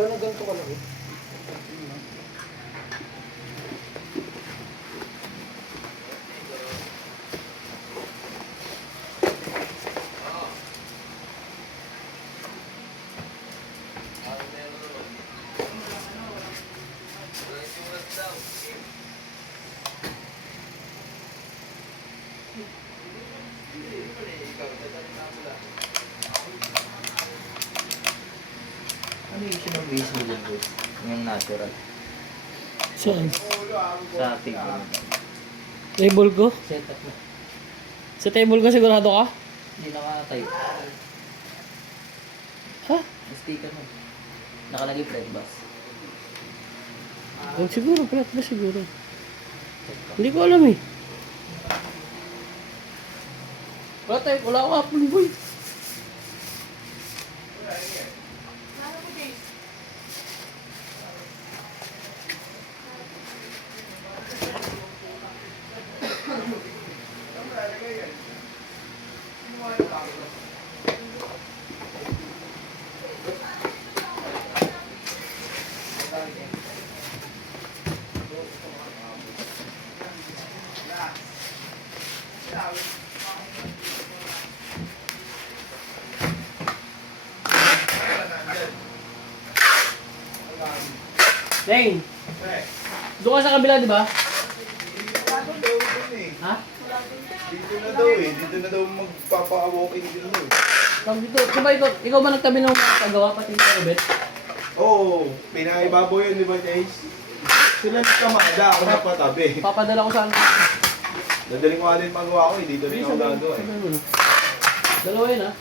Gano'n ganito kalaki? Ano yung sinong-base mo dyan, boss? Yung natural. Saan? Sa table. Table ko? Setup mo. Sa table ko sigurado ka? Hindi nakatayo. Ha? Ang speaker mo. Nakalagay flat bass. Oh, siguro, flat ba siguro? Hindi ko alam eh. Wala ako apple boy. Deng! Doon ka sa kabila, di ba? Ha? Dito na daw eh. Dito na daw magpapa-walking din mo eh. Tawag dito. Diba ikaw ba nagtabi ng mga kagawa pati ng Robert? Oo, pinaibabaw yun, di ba, Chase? Sila nagkamada, ako napatabi. Papadala ko saan. Dadaling ko nga din magawa ko eh. Dito rin ako gagawa eh. Sabi mo na. Dalawa yun ha?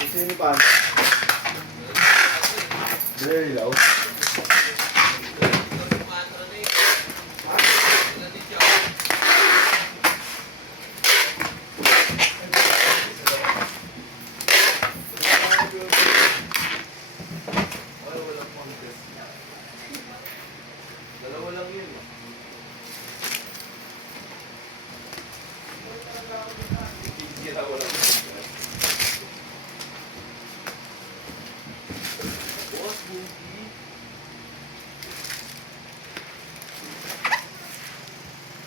Ito yung pan. Very low.